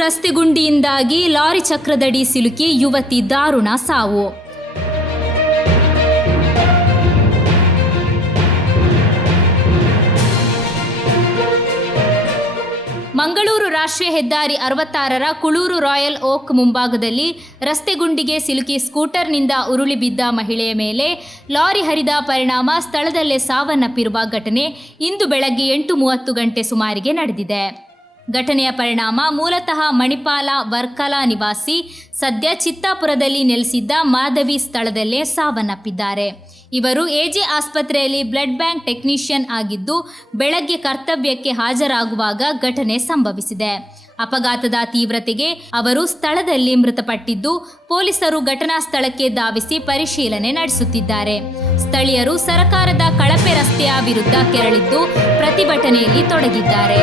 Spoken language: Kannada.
ರಸ್ತೆ ಗುಂಡಿಯಿಂದಾಗಿ ಲಾರಿ ಚಕ್ರದಡಿ ಸಿಲುಕಿ ಯುವತಿ ದಾರುಣ ಸಾವು. ಮಂಗಳೂರು ರಾಷ್ಟ್ರೀಯ ಹೆದ್ದಾರಿ ಅರವತ್ತಾರರ ಕುಳೂರು ರಾಯಲ್ ಓಕ್ ಮುಂಭಾಗದಲ್ಲಿ ರಸ್ತೆ ಗುಂಡಿಗೆ ಸಿಲುಕಿ ಸ್ಕೂಟರ್ನಿಂದ ಉರುಳಿ ಬಿದ್ದ ಮಹಿಳೆಯ ಮೇಲೆ ಲಾರಿ ಹರಿದ ಪರಿಣಾಮ ಸ್ಥಳದಲ್ಲೇ ಸಾವನ್ನಪ್ಪಿರುವ ಘಟನೆ ಇಂದು ಬೆಳಗ್ಗೆ ಎಂಟು ಮೂವತ್ತು ಗಂಟೆ ಸುಮಾರಿಗೆ ನಡೆದಿದೆ. ಘಟನೆಯ ಪರಿಣಾಮ ಮೂಲತಃ ಮಣಿಪಾಲ ವರ್ಕಲ ನಿವಾಸಿ ಸದ್ಯ ಚಿತ್ತಾಪುರದಲ್ಲಿ ನೆಲೆಸಿದ್ದ ಮಾಧವಿ ಸ್ಥಳದಲ್ಲೇ ಸಾವನ್ನಪ್ಪಿದ್ದಾರೆ. ಇವರು ಎಜೆ ಆಸ್ಪತ್ರೆಯಲ್ಲಿ ಬ್ಲಡ್ ಬ್ಯಾಂಕ್ ಟೆಕ್ನಿಷಿಯನ್ ಆಗಿದ್ದು, ಬೆಳಗ್ಗೆ ಕರ್ತವ್ಯಕ್ಕೆ ಹಾಜರಾಗುವಾಗ ಘಟನೆ ಸಂಭವಿಸಿದೆ. ಅಪಘಾತದ ತೀವ್ರತೆಗೆ ಅವರು ಸ್ಥಳದಲ್ಲಿ ಮೃತಪಟ್ಟಿದ್ದು, ಪೊಲೀಸರು ಘಟನಾ ಸ್ಥಳಕ್ಕೆ ಧಾವಿಸಿ ಪರಿಶೀಲನೆ ನಡೆಸುತ್ತಿದ್ದಾರೆ. ಸ್ಥಳೀಯರು ಸರಕಾರದ ಕಳಪೆ ರಸ್ತೆಯ ವಿರುದ್ಧ ಕೆರಳಿದ್ದು ಪ್ರತಿಭಟನೆಯಲ್ಲಿ ತೊಡಗಿದ್ದಾರೆ.